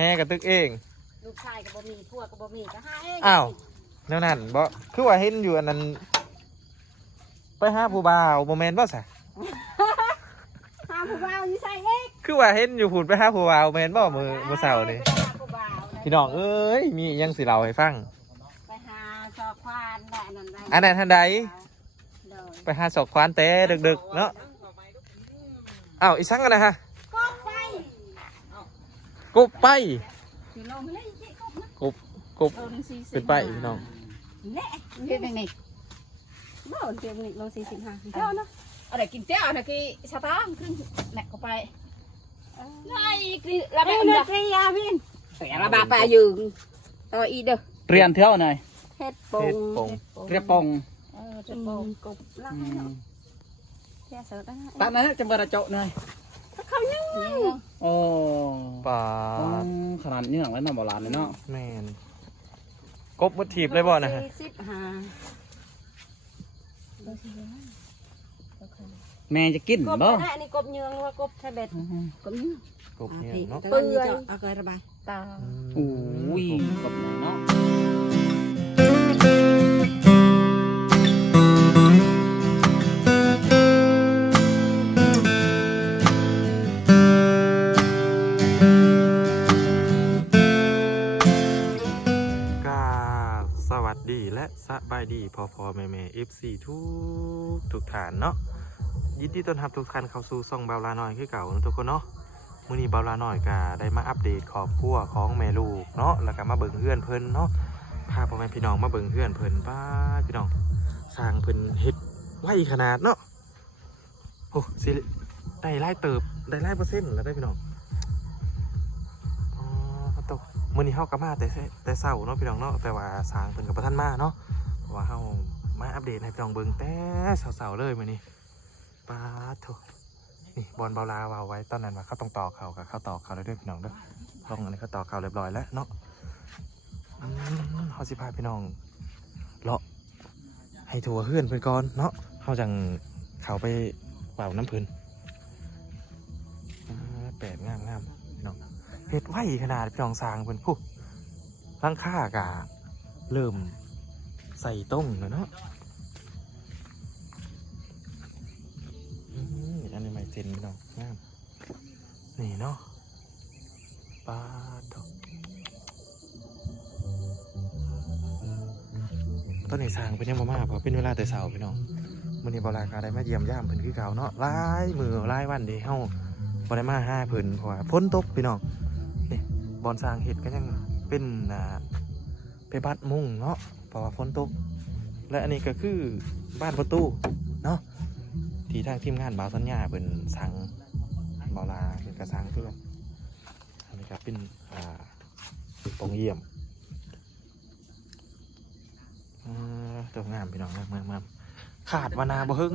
แห่กับตึกเองลูกชายกับบะหมี่พวกกับบะหมี่ก็หาเอง อ้าวแนวนั้นบ่คือว่าเห็นอยู่อันนั้นไปหาผู้บ่าวโมเมนต์บ่สะ หาผู้บ่าวอยู่ใส่เอง คือว่าเห็นอยู่พูดไปหาผู้บ่าวโมเมนต์บ่มือเสาร์นี่พี่น้องเอ้ยมียังสิเล่าให้ฟังไปหาสอบควานได้นั่นได้ อันนั้นทันใดไปหาศอกควานแต่ดึกๆเนาะอ้าวอีสังกันนะฮะ ก็ไป กบไป อยู่ลงเลยกบเป็นไปพี่น้อง เละเรื่องนี้บ่เรื่องนี้ลง45เท่านะ อะไรกินเจ้านะกี่ชาตามขึ้นแหนกเข้าไปไอ้กี่ระ เอ้ บาย ย นะ เทียวิน แต่ระบายไปยืงตัวอีเด้อ เรียนเที่ยวหน่อย เฮ็ดปง เรียบปง จะปงกบลักเทียเสร็จแล้ว ตอนนั้นจะมาโจหน่อย เขายัง โอ้ ป่า ขนาดนี้หลังแล้วนำโบราณเลยเนาะ แม่นกบมุดถีบเลยบ่นะฮะ แม่จะกิน กบ บ่ ได้นี่กบเยืองว่ากบไทยเบ็ดกบเยือง กบเนี่ยเนาะ เปื่อยเอาเคยระบายตา โอ้ยกบเนาะ ก็สวัสดีและสบายดีพอแม่FC ทุกฐานเนาะยินดีต้อนรับทุกท่านเข้าสู่ช่องเบาลาน้อยคือเก่านะทุกคนเนาะมื้อนี้เบาลาน้อยก็ได้มาอัปเดตครอบครัวของแม่ลูกเนาะแล้วก็มาเบิ่งเพื่อนเพิ่นเนาะพาพ่อแม่พี่น้องมาเบิ่งเพื่อนเพิ่นป้าพี่น้องสร้างเพิ่นเฮ็ดไวขนาดเนาะโอ้สิได้หลายเติบได้หลายเปอร์เซ็นต์แล้วได้พี่น้องอ๋อตกมื้อนี้เฮาก็มาแต่เช้าเนาะพี่น้องเนาะแต่ว่าสร้างเพิ่นก็บ่ทันมาเนาะเพราะว่าเฮามาอัปเดตให้พี่น้องเบิ่งแต่เช้าๆเลยมื้อนี้ป้าโถนี่บอลเบาลาวางไว้ตอนนั้นว่าเขาต้องต่อเขากับเขาต่อเขาแล้วด้วยพี่น้องเด้อลองอันนี้เขาต่อเขาเรียบร้อยแล้วเนาะเขาสิพาพี่น้องเลาะให้ทัวเพื่อนเพื่อนก่อนเนาะเขาจังเขาไปเป่าน้ำเพิ่นแปดงามพี่น้องเฮ็ดไว้ขนาดพี่น้องสร้างเพิ่นผู้ร่างค่ากะเริ่มใส่ต้งแล้วเนาะอันนี้ไม่เซ็นพี่น้องงามนี่เนาะปลาดอกต้นนี้สร้างเป็นยังมาเพราะเป็นเวลาแต่เช้าพี่น้องมื้อนี้บ่ลากาได้มาเยี่ยมย่ามเพิ่นคือเก่าเนาะหลายมื้อหลายวันเด้เฮาบ่ได้มาหาเพิ่นเพราะว่าฝนตกพี่น้องนี่บอนสร้างเฮ็ดก็ยังเป็นไปบัดมุงเนาะเพราะว่าฝนตกและอันนี้ก็คือบ้านประตูเนาะที่ทางทีมงานบ่าวสัญญาเพิ่นสั่งบ่ลาเป็นกระสังเพื่อนอันนี้ก็เป็นปงเยี่ยมตัวงามพี่น้องงามขาดวานาบ่เฮิง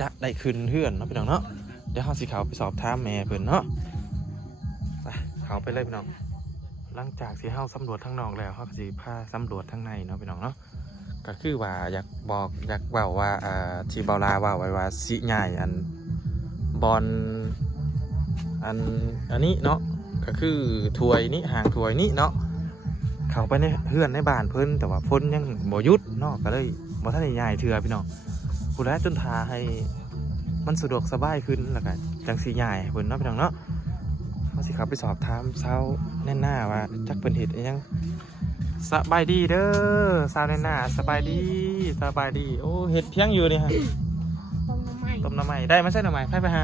จะได้ขึ้นเพื่อนเนาะพี่น้องเนาะเดี๋ยวเฮาสิเขาไปสอบถามแม่เพิ่นเนาะไปเขาไปเลยพี่น้องหลังจากที่เฮาสำรวจทางนอกแล้วเฮาก็สิพาสำรวจทางในเนาะพี่น้องเนาะก็คือว่าอยากเว้าว่าที่เบาลาว่าไว้ว่าสิใหญ่อันบอลอันนี้เนาะก็คือถ้วยนี้ห่างถ้วยนี้เนาะเขาไปในเฮือนในบ้านเพิ่นแต่ว่าฝนยังบ่หยุดเนาะก็เลยบ่ทันได้ย้ายเทื่อพี่น้องผู้ใดจนทาให้มันสะดวกสบายขึ้นแล้วก็จังสิย้ายเพิ่นเนาะพี่น้องเนาะเฮาสิเข้าไปสอบถามเช้าแน่นหน้าว่าจักเพิ่นเฮ็ดอิหยังสบายดีเด้อสาวแน่นหน้าสบายดีโอ้เฮ็ดเพียงอยู่นี่ฮะต้มน้ำใหม่ได้มาใช่หน่อไม้ไปหา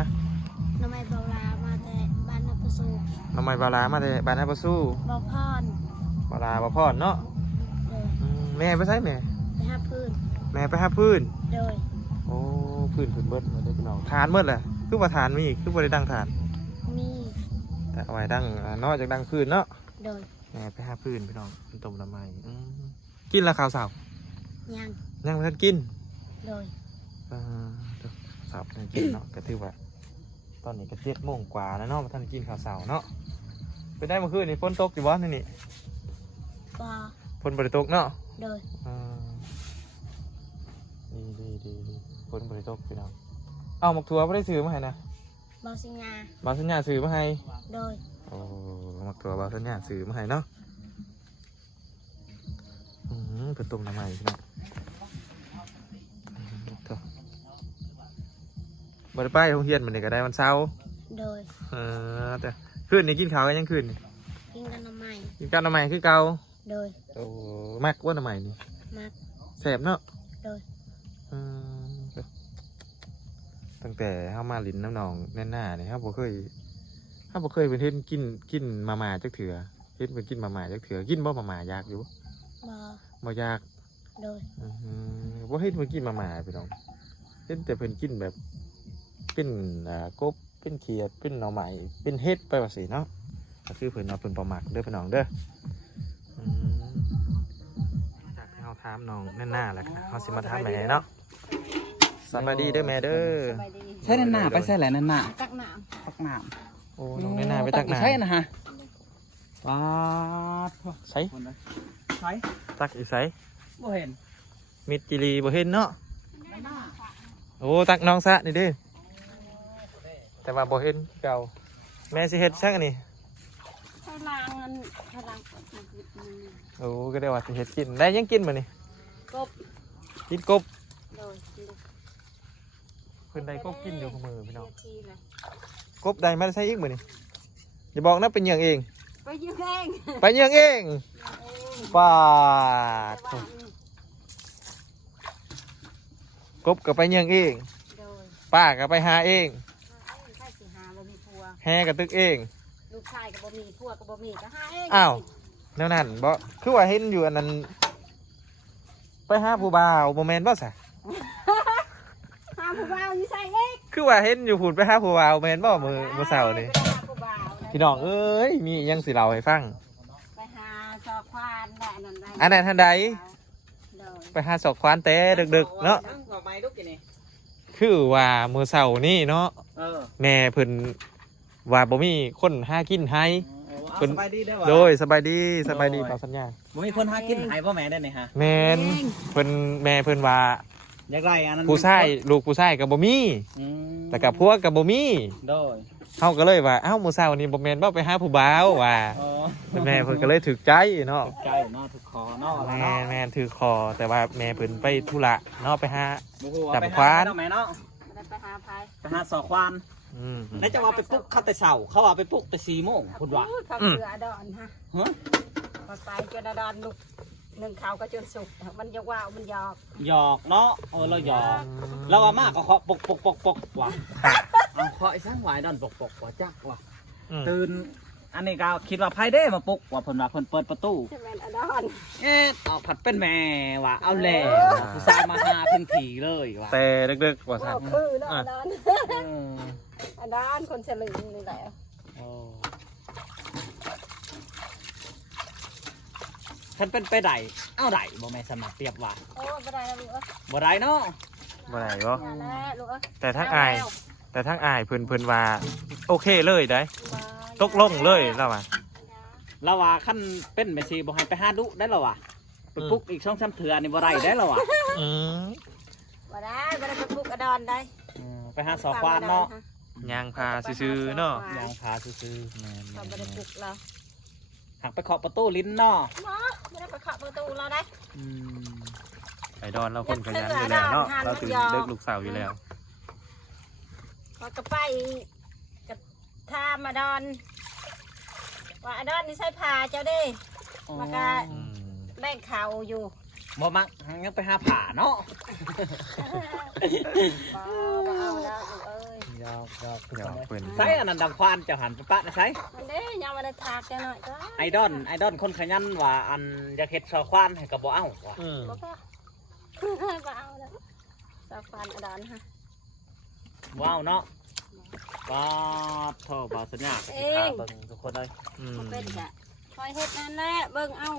น้ำไม้เบาลามาแต่บ้านนับประสู น้ำไม้บาลามาแต่บ้านนาปะสู้ บ่พร บาลาบ่พอดเนาะแม่ไปใช่แม่ ไปหาพื้น แม่ไปหาพื้น โดย โอ้พื้นเบิดมาได้พี่น้องทานเบิดแหละคือว่าทานมีอีกคือบ่ได้ดังทาน มี แต่เอาไว้ดังนอกจากดังพื้นเนาะ โดย แม่ไปหาพื้นพี่น้องต้มน้ำไม้กินละข้าวสาว ยัง ยังไม่ทันกิน โดย สาวทันกินเนาะก็ถือว่าตอนนี้ก็7:00 นกว่าแล้วเนาะมาทันกินข้าวสาวเนาะไปได้เมื่อคืนนี่ฝนตกอยู่บ่นี่ ปอ ฝนบ่ได้ตกเนาะ โดย ดีฝนบ่ได้ตกพี่น้องเอาหมกถั่วบ่ได้ซื้อมาให้นะ บอสิงา บ่าวสัญญาซื้อมาให้ โดย โอ้มักตัวบ่าวสัญญาซื้อมาให้เนาะเป็นต้มน้ำใหม่พี่น้องตัวบ่ได้ไปโรงเรียนมื้อนี้ก็ได้วันเสาร์ โดย แต่คืนนี้กินข้าวกันยังคืนนี่ กินกันทำไม กินกันน้ำใหม่คือเก่า โดย โอ้มักว่าน้ำใหม่นี่ มัก แซ่บเนาะ โดย ตั้งแต่เข้ามาลิ้นน้ำหนองแน่นหน้าเนี่ยครับบ่เคยเป็นเห็นกินมาม่าจักเถื่อเห็นเป็นกินมาม่าจักเถื่อกินบ่มาม่ายากอยู่ บอ บ่ยาก โดย บ่เห็นเพิ่นกินมาม่าพี่น้องเห็นแต่เพิ่นกินแบบเป็นกบเป็นเขียดเป็นหน่อไม้เป็นเห็ดไปว่าสิเนาะก็คือเพิ่นเอาเพิ่นประมักเด้อพี่น้องเด้อจากที่เฮาถามน้องแน่นหน้าแล้วค่ะเฮาสิมาถามแม่เนาะสบายดีเด้อแม่เด้อ สบายดี ใช่นั่นน่ะไปใส่แหละนั่นน่ะ ตักน้ ปักน้ โอ้ ำ น้องแน่นหน้าไปตักน้ำ ใช่นะฮะว้าด ใส่ ใช่ ตักอีไส บ่เห็น มิดจิรีบ่เห็นเนาะโอ้ตักน้องซะนี่เด้แต่ว่าบ่เห็นเก่าแม่สิเฮ็ดซักอันนี่ ำพลังมันพลังกดมันคือมัน โอ้ก็ได้ว่าสิเฮ็ดกินได้ยังกินมื้อนี่ กบ กินกบ โดย เพิ่นได้กบกินอยู่กับมือพี่น้อง ทีเลย กบได้มาใช้อีกมื้อนี่อย่าบอกนะเป็นเหยื่อเอง ไปยืมเอง ไปเหยื่อเองปาด แต่ว่า กบก็ไปเหยื่อเอง โดย ป้าก็ไปหาเอง ใช่สิหาบ่มีผัว แห่ก็ตึกเอง ลูกชายก็บ่มีผัวก็บ่มีก็หาเอง อ้าวแนวนั้นบ่คือว่าเห็นอยู่อันนั้นไปหาผู้บ่าวบ่แม่นบ่ซะ หาผู้บ่าวอยู่ใส่เอง คือว่าเห็นอยู่หุ่นไปหาผู้บ่าวแม่นบ่มื้อเช้านี่ ไปหาผู้บ่าว พี่น้องเอ้ยมีอิหยังสิเล่าให้ฟัง ไปหาซอกควานได้นั่นได้ อันนั้นทันใด โดย ไปหาศอกควานแต่ดึกๆเนาะ ต่อไปลูกกินนี่ คือว่ามื้อเช้านี่เนาะ เออ แม่เพิ่นว่าบ่มีคนหากินให้ เอาสบายดีได้อวะ โดยสบายดีสบายดีเปล่าสัญญา บ่มีคนหากินหายพ่อแม่ได้ไหมฮะ แม่นเพิ่นแม่เพิ่นว่า อยากไรอันนั้น ผู้ชายลูกผู้ชายก็บ่มี อืม แต่กับพวกก็บ่มี โดย เฮาก็เลยว่าเอ้ามื้อเช้านี้บ่แม่นบ่ไปหาผู้บ่าวว่า อ๋อ แต่แม่เพิ่นก็เลยถึกใจเนาะ ใจเนาะทุกคอเนาะ แม่แม่ถือคอแต่ว่าแม่เพิ่นไปธุระเนาะไปหา บ่ฮู้ จับควาน ไปหแม่เนาะ ไม่ได้ไปหาไผ ไปหาสอควาน อืม แล้วจะว่าไปปลุกเขาแต่เช้าเขาว่าไปปลุกแต่4โมงพุ่นว่า เขาเสือดอนฮะ ฮะ พอไปจนดอนลุกหนึ่งเขาก็จนสุกมันจะว่าวมันหยอก หยอกเนาะเราหยอกเราว่ามากก็เคาะปกปกปกปกว่ะเอาเคาะไอ้ช่างหวายดอนปกปกว่ะจักว่ะ ตื่นอันนี้ก็คิดว่าไพ่เด้มาปลุกว่าเพิ่นว่าเพิ่นเปิดประตู ใช่ไหมอดอน เอาผัดเป็นแม่ว่ะเอาแหล่ผู้ชายมาหาเพิ่นถีเลยว่ะ แต่ดึกๆว่าซั่น คือเนาะอดอน เออ อดอนคนเฉลิมนี่แหละ โอ้ท่านเป็นไปได้เอาได้บ่แม่สมัครเปรียบว่า โอ้บ่ได้แล้วลูกเอ้ย บ่ได้เนาะ บ่ได้บ่ อย่าแล้วลูกเอ้ย แต่ทั้งอายเพิ่นว่าโอเคเลยได้ตกลงเลยแล้วว่า เราว่าคันเป็นแม่ชีบ่ให้ไปหาดุได้แล้วว่ะไปปลุกอีก2-3เทื่อนี่บ่ได้ได้แล้วว่ะ อืม บ่ได้ไปปลุกอดอนได้ ไปหาสอควานเนาะ ยางพาซื่อๆเนาะ ยางพาซื่อๆแม่น เราบ่ได้ปลุกเรา หักไปเคาะประตูลิ้นเนาะ บ่ได้ไปเคาะประตูเราได้ อืม ไอดอนเราคนขยันอยู่แล้วเนาะเราตื่นเลิกลูกสาวอยู่แล้ว พอก็ไปกับทามอดอนว่าอดอนนี่ใส่ผ้าเจ้าเด้ มันก็ อืม แบ่งเขาอยู่ บ่มักยังไปหาผ่าเนาะ บ่เอาแล้วลูกเอ้ย ยอก เดี๋ยวเพิ่น ใส่อันนั้นดำควานเจ้าหันไปปะนะใส่ มันเด้ยังมาได้ทากแกหน่อยก็ ไอดอนคนขยันว่าอันอยากเฮ็ดสอควานให้ก็บ่เอาว่ะ อืม บ่ก็บ่เอาแล้วสาวฟันอดอนฮะ บ่เอาเนาะบ่โทษบ่สัญญาสิพาเบิ่งทุกคนเลย อืม บ่เป็นกะคอยเฮ็ดนั่นแหละเบิ่งเอา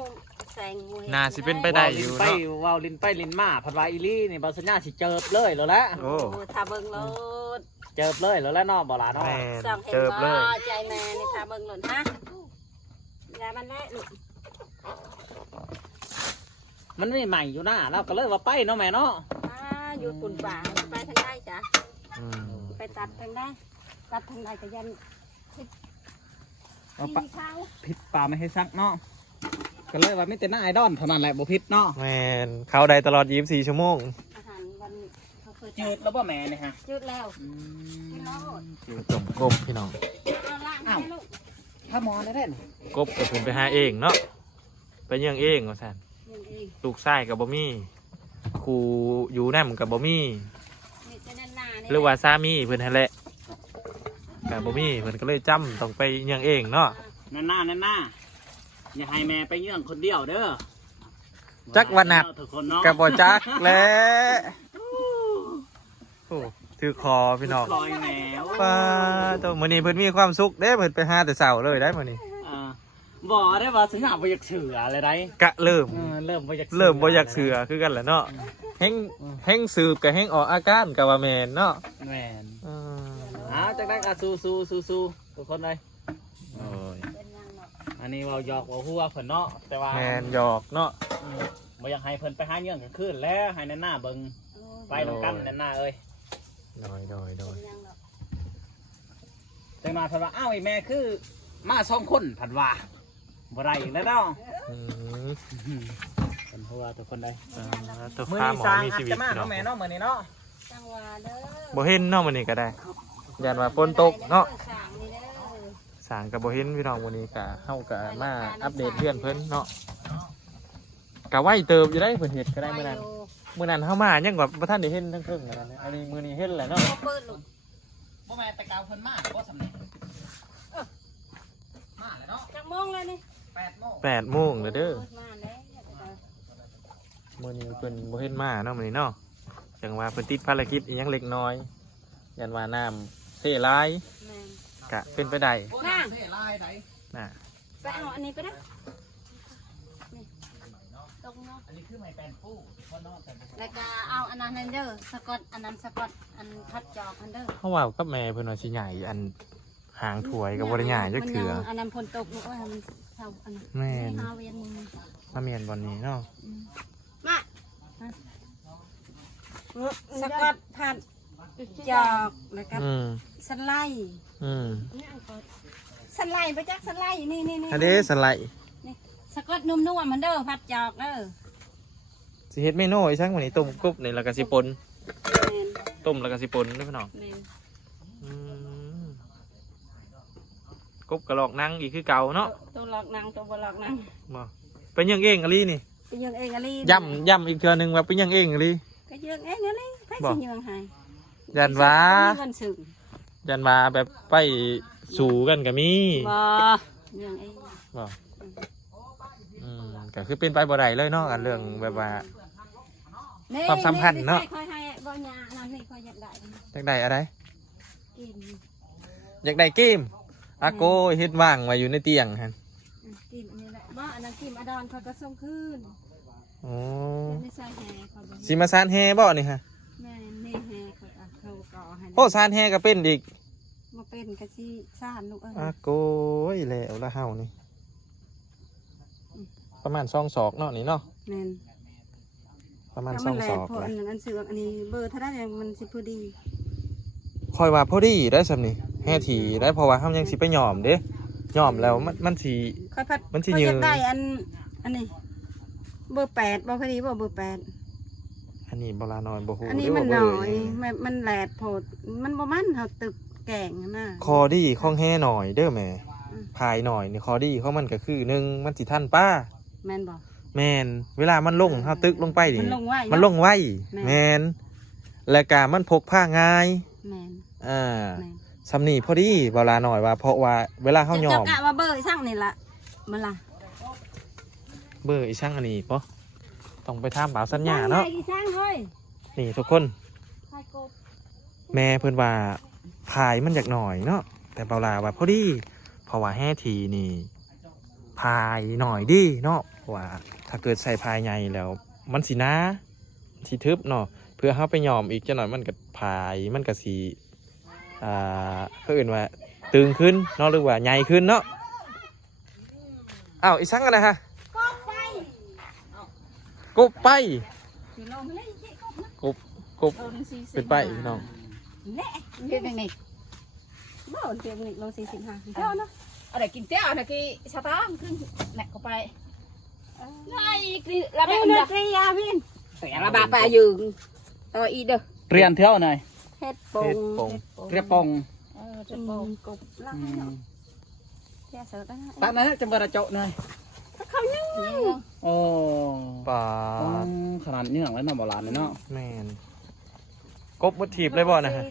แสงมวย น่าสิเป็นไปได้ อยู่ ไป เนาะ เว้าลิ้นไปลิ้นมาพัดว่าอีลี่นี่บ่สัญญาสิเจิบเลยแล้วแหละ โอ้ ถ้าเบิ่งโลด เจิบเลยแล้วแหละเนาะบ่ล่ะเนาะ แม่ ส่องเห็น เจิบเล บ่ ย ใจแม่นี่ถ้าเบิ่งโลดฮะอย่ามันแน่ลูก มันไม่ใหม่อยู่นะเราก็เลยว่าไปเนาะแม่เนาะ อยู่ปุ่นป่าไปทางใดจ้ะ อืม ไปตัดทางใดตัดทางใดก็ยัน เอา ที่ ปะ เขา พิษปลาไม่ให้ซักเนาะก็เลยว่าไม่แต่หน้าไอดอลเท่านั้นแหละบ่พิษเนาะ แมนเขาได้ตลอด24ชั่วโมง อาหารวันเขาเคย จืดแล้วบ่แม่เนี่ยฮะ จืดแล้ว จืด จมกบพี่น้อง เอาล่างให้ลูก ถ้ามองได้เด่น กบก็เพิ่นไปหาเองเนาะไปเลี้ยงเองว่าซั่น อย่างเอง ลูกชายก็บ่มีครูอยู่นำก็บ่มี นี่จะนั่นหน้านี่ หรือว่าสามีเพิ่นนั่นแหละก็บ่มีเพิ่นก็เลยจำต้องไปเลี้ยงเองเนาะ นั่นหน้าอย่าให้แม่ไปเยื่องคนเดียวเด้อ จักวันนัด ทุกคนเนาะ ก็บ่จักแหล้วโอ้ถือคอพี่น้อง คอยแหมว ป้าตัวมื้อนี้เพิ่นมีความสุขเด้เพิ่นไปหาแต่เช้าเลยได้มื้อนี้ บ่ได้ว่าสัญญาบ่อยากเชื่ออะไรได้ กะเริ่ม เริ่มบ่อยาก เริ่มบ่อยากเสือคือกันแหละเนาะแห้งสืบกับแห้งออกอาการกับว่าแมนเนาะ แม่น อืม จากนั้นก็สู้ทุกคนเลย โอ้ย เป็นยังหรอก อันนี้เว้าหยอกเว้าหัวเพิ่นเนาะแต่ว่า แมนหยอกเนาะ บ่อยากให้เพิ่นไปหาเยื่องกันคืนแล้วให้หน้าเบิ่ง โอ้ย ไปนำกันหน้าเอ้ย โดย เป็นยังหรอก จังมาเพิ่นว่าอ้าวไอ้แม่คือมา2คนผัดว่าบ่ได้อีกแล้วเนาะ อืม เพิ่นหัวทุกคนได้ ตัว มื้อ ข้า นี้ หมอ สร้าง มี อาจ ชีวิต จะมา เนาะ เนาะแม่เนาะมื้อนี้เนาะ จังหวะเด้อ บ่เห็นเนาะมื้อนี้ก็ได้ยันว่าฝนตกเนาะ สร้างนี่เด้อ สางกับบ่เห็นพี่น้องมื้อนี้ก็เฮาก็มาอัปเดตเพื่อนเพิ่นเนาะก็ไว้เติบอยู่ได้เพิ่นเฮ็ดก็ได้มื้อนั้นเฮามายังว่าบ่ทันได้เห็นทั้งครึ่งนั่นนะอันนี้มื้อนี้เห็นแหละเนาะ เปิดลูก บ่แม่แต่เก่าเพิ่นมาบ่สำเร็จมาแล้วเนาะ จังโมงเลยนี่ 8 โมง 8:00นแล้วเด้อ มาแล้ว มื้อนี้เพิ่นบ่เห็นมาเนาะมื้อนี้เนาะจังว่าเพิ่นติดภารกิจอีหยังเล็กน้อยยันว่าน้ำเซ่หลาย แม่น กะเป็นไปได้ นั่ง เท่ลายไหน น่ะ ไปเอาอันนี้ไปนะนี่ตรงเนาะ อันนี้คือไม้แปนปูบ่เนาะแต่บ่ แล้วก็เอาอันนั้นเด้อสกอตอันนั้นสกอตอันพัดจอกอันเด้อ เขาว่ากับแม่เพิ่นว่าสิใหญ่อันหางถวยกับบ่ได้ใหญ่จักเถื่อ มันยังอันนั้นพลตกลูกเอ้ยมันเท่าอันนั้น แม่น หาเวียนมือ มาเมียนบอนนี้เนาะ มาสกอตพัดจอกแล้วก็ อืม สไลด์ อืม สไลด์ไปจักสไลด์นี่นี่นี่ อันนี้สไลด์ สกอตนุ่มๆมันเด้อพัดจอกเด้อ สิเฮ็ดเมนูอีสังวันนี้ต้มกบนี่แล้วก็สิปน แม่น ต้มแล้วก็สิปนเด้อพี่น้อง แม่น อืมกบกระหลอกนังอีกคือเก่าเนาะ ตัวหลอกนางตัวบ่หลอกนาง บ่เป็นยังเองอะลีนี่ ไปยืงเองอะลี ย่ำอีกเทื่อหนึงว่าเป็นยังเองอะลี ก็ยืงเองอะลีไป บ่ สิยืงให้ ยันว่า มีเงินซื้อ ยันว่าแบบไปสู่กันก็มี บ่ยืงเอง บ่อืมก็คือเป็นไปบ่ได้เลยเนาะอันเรื่องแบบว่า นี่ ความสัมพันธ์เนาะ ค่อยให้บ่ยานั่นนี่ค่อยอยากได้ อยากได้อะไร กิน อยากได้เกมอาโกเฮ็ดว่างไว้อยู่ในเตียงฮะ กินอันนี้แหละบ่อันนั้นกินอดอนเขาก็ส่งคืน โอ้ ไม่ใช่แห่เขาบ่ สิมาซานแฮบ่นี่ฮะ แม่นี่แห่เขาก็เขาก็ให้ โอ้ซานแฮก็เป็นอีก มาเป็นกะสิซ่านลูกเอ้ย อาโกยแล้วละเฮานี่ประมาณ2 ศอกเนาะนี่เนาะ แม่น ประมาณ ถ้ามัน 2 แหล ศ ก อก พออันนั้นอันเสือกอันนี้เบอร์เท่านั้นเองมันสิพอดี คอยว่าพอดีได้สำนี่แห่ถีได้เพราะว่าเฮายังสิไปยอมเด้ยอมแล้วมันสิ ค่อยพัด มันสิ ค่อย ยื อน ยากได้อันนี้เบอร์8บ่พอดีบ่เบอร์8 อันนี้บ่ลาน้อยบ่ฮู้ อันนี้ เด้ มัน ว่า ห เบ น่ ร์ อยมันแหลกโพดมันบ่มันเฮาตึกแกงน่ะ คอดีของแห่หน่อยเด้อแม่ อืม พายหน่อยนี่คอดีของมันก็คือหนึ่งมันสิทันป้า แม่นบ่ แมนเวลามันลงเฮาตึกลงไปนี่ มันลงไว้ มันลงไว้ แม่น แมนและกามันพกผ้าง่าย แม่น อ่า แม่น สำนีพอดีเวลาหน่อยว่าเพราะว่าเวลาเฮายอ เจ้าม กะว่าเบอร์ช่างนี่ล่ะมันล่ะ เบอร์อีช่างอันนี้ปะต้องไปถามบ่าวสัญญาเนาะ ใหญ่ดิช่างเฮ้ย นี่ทุกคน ไทยกบ แม่เพิ่นว่าพายมันอยากหน่อยเนาะแต่เบาลาว่าพอดีเพราะว่าแห่ทีนี่พายหน่อยดีเนาะเพราะว่าถ้าเกิดใส่พายใหญ่แล้วมันสินะสิทึบเนาะเพื่อเฮาไปยอมอีกจังหน่อยมันก็พายมันก็สิเขาเอื่นว่าตึงขึ้นเนาะหรือว่าใหญ่ขึ้นเนาะอ้าวอีสังกันนะฮะ กบไป กบไป สิลงมาเลยสิกบนะ กบเป็นไปพี่น้อง แน่เพียงนี่บ่เพียงนี่ลง45เท่านะ อะไรกินเตี้ยอะไรกี่ชาตั้งขึ้นแหลกเข้าไปง่ายกรีระ เอ้ บาย ย เด้ นั อก เรียนพี่ แต่ระบายไปยืงต่ออีเด้อ เรียนเที่ยวหน่อย เฮ็ดปง เรียบปง จะปงกบลักเนาะแค่เสร็จแล้ว ตอนนั้นจะมาโจหน่อย เขานึ่ง โอ้ ปลา ขนาดนี้หนังแล้วนำโบราณเลยเนาะ แม่นกบมุดถีบเลยบ่นะฮะ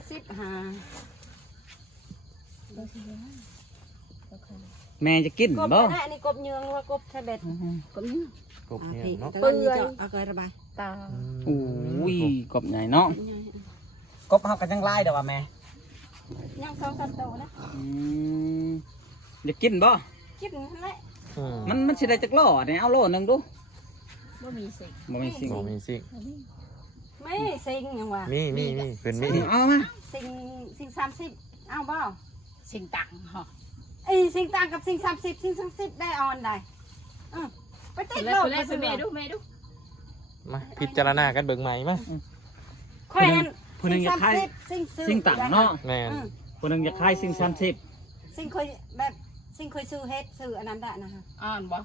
แม่จะกิน กบ บ่ ได้อันนี้กบเยืองว่ากบใช่เบ็ดกบเยือง กบเนี่ยเนาะ เปื่อยเอาเคยระบาย ตา โอ้ยกบใหญ่เนาะกบเฮากันยังไล่เด้อว่าแม่ ยังสองสามตัวนะ จะกินบ่ คิดนั่นแหละ อืม มันสิได้จักโลเนี่ยเอาโลนึงดู บ่มีสิ บ่มีสิ่ง บ่มีสิ ไม่ซิงยังว่า มีเพิ่นมี เอามา ซิง30เอาเปล่า สิ่งตังเหรอ ไอ้ซิงต่างกับซิง30ซิง30ได้ออนได้ไปติด แล้ โล ว ก แล้วเมดู มาพิจารณากันเบิ่งใหม่มา ค่อยอัน ผู้หนึงอยากขาย ซิง ต่างเนาะ แม่น ผู้หนึงอยากขายสิ่ง30 ซิงค่อยแบบซิงค่อยซื้อเฮ็ดซื้ออันนั้นได้นะคะ อ่านบ่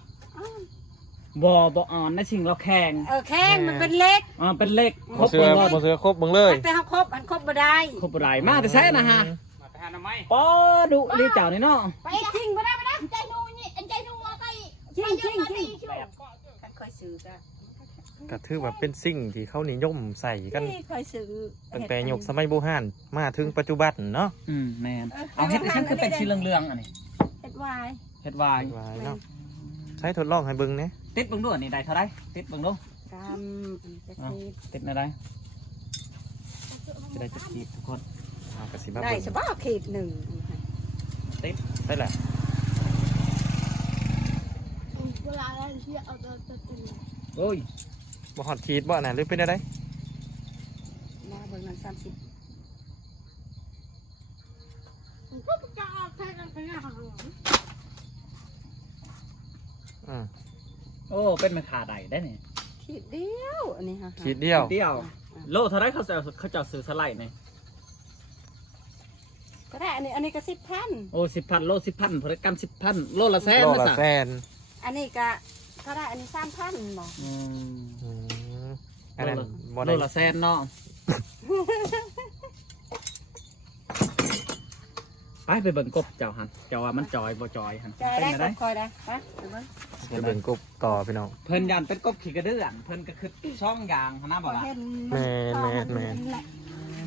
บ่อ่อนนะสิ่งเราแข็ง แข้งมันเป็นเล็ก เป็นเล็กคร บ่ บ เสือ บ่ บ่เสือครบเบิ่งเลย แต่เขาครบอันครบบ่ได้ ครบบ่ได้มาแต่ใช้นะฮะปอดุดีเจ้านี่เนาะ ไปจริงบ่ได้บ่ได้ ใจนูนี่ใจนูว่าใคร จริงจริงจริงกันค่อยซื้อก็ ก็ถือว่าเป็นสิ่งที่เขานิยมใส่กัน นี่ค่อยซื้อ ตั้งแต่ยุคสมัยโบราณมาถึงปัจจุบันเนาะ แม่นเอาเฮ็ดให้ฉันคือเป็นสีเหลืองๆอันนี้ เฮ็ดวาย เฮ็ดวาย ไว้เนาะใช้ทดลองให้เบิ่งเนี่ย ติดเบิ่งดูอันนี้ได้เท่าไรติดเบิ่งดู กำจะคิด ติดอะไรจะได้จะขีดทุกคน เอากระสิมา ได้ เบิ่ง เฉพาะขีดหนึ่ง ได้แหละ เวลาเราเที่ยวเอาจะตื่น โอ้ย บ่ฮอดขีดบ่น่ะหรือเป็นอะไร มาเบิ่งมัน30 ก็จะเอาใช้กันไปหา อืม โอ้เป็นแม่ค้าได้ได้นี่ ขีดเดียวอันนี้ค่ะ ขีดเดียว เดียวโลเท่าไรเขาจะซื้อสไลด์นี่ ก็ได้อันนี้ก็10,000 โอ้10,000โล10,000พอได้กัน10,000โลละแสน โล นะ ละ จ๊ะ แสน อันนี้ก็ก็ได้อันนี้3,000บ่ อืมอันนั้นบ่ โล ได้ ละแสนเนาะไปเบิ่งกบเจ้าหันเจ้าว่ามันจอยบ่จอยหัน จ่ายได้ เป็น ก็ ไง คอยได้ไปเบิ่ง จะเป็นกบต่อพี่น้อง เพิ่นยันเป็นกบขี้กระเดื่อนเพิ่นก็คือช่องยางหันหน้าบ่ล่ะ เห็น แม่น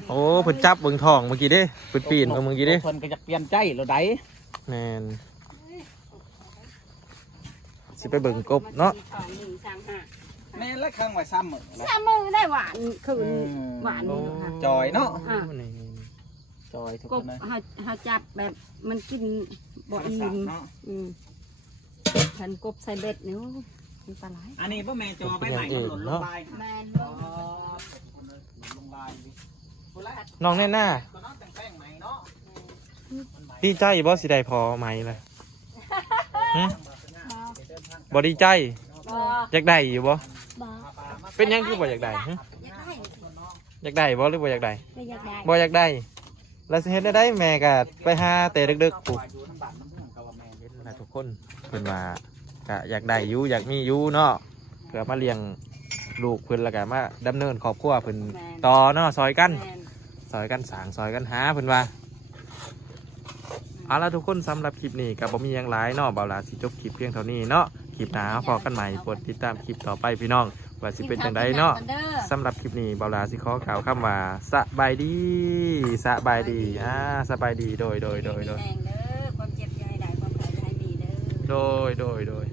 โอ้เพิ่นจับเบิ่งทองเมื่อกี้เด้เพิ่นปีนเอาเมื่อกี้เด้ เพิ่นก็จะเปลี่ยนใจแล้วได้ แม่นสิไปเบิ่งกบเนาะ แม่นละครั้งไว้ซ้ำมื้อ สามมือได้หวานคืนหวานนี่ค่ะ จอยเนาะ อ่ะ นี่ จอยทุก ก ค บ นเลย เฮาจับแบบมันกินบ่อิ่ม เนาะ ฉันกบใส่เบ็ดนิ้วมันปลาไหล อันนี้บ่แม่จอไปไหนมันหล่นลงไป แมน อ๋อลงไปพุ่นละ น้องแน่น่า ตัวน้องแต่งแป้งใหม่เนาะ ดีใจบ่สิได้พอไหมเลยหึบ่ดีใจ บ่ อยากได้อยู่บ่ บ่ เป็นหยังคือบ่อยากได้หึ อยากได้ อยากได้บ่หรือบ่อยากได้ ไม่อยากได้ บ่อยากได้ แล้วสิเฮ็ดได้แม่ก็ไปหาแต่ดึกๆปุ๊บ อยู่น้ำบานน้ำเพื่อนกับว่าแม่ เห็นนะทุกคนเพิ่นว่าก็อยากได้อยู่อยากมีอยู่เนาะเพื่อมาเลี้ยงลูกเพิ่นแล้วก็มาดำเนินครอบครัวเพิ่นต่อเนาะซอยกัน แมน ซอยกันสร้างซอยกันหาเพิ่นว่าเอาล่ะทุกคนสำหรับคลิปนี้ก็บ่มีหยังหลายเนาะบ่าวหลาสิจบคลิปเพียงเท่านี้เนาะคลิปหน้าพอกันใหม่โปรดติดตามคลิปต่อไปพี่น้องว่าสิเป็นจังไดเนาะสำหรับคลิปนี้บ่าวหลาสิขอกล่าวคำว่าสบายดีสบายดีสบายดีโดย แรงเด้อความเจ็บอย่าให้ได้ความไข้อย่าให้มีเด้อ โดย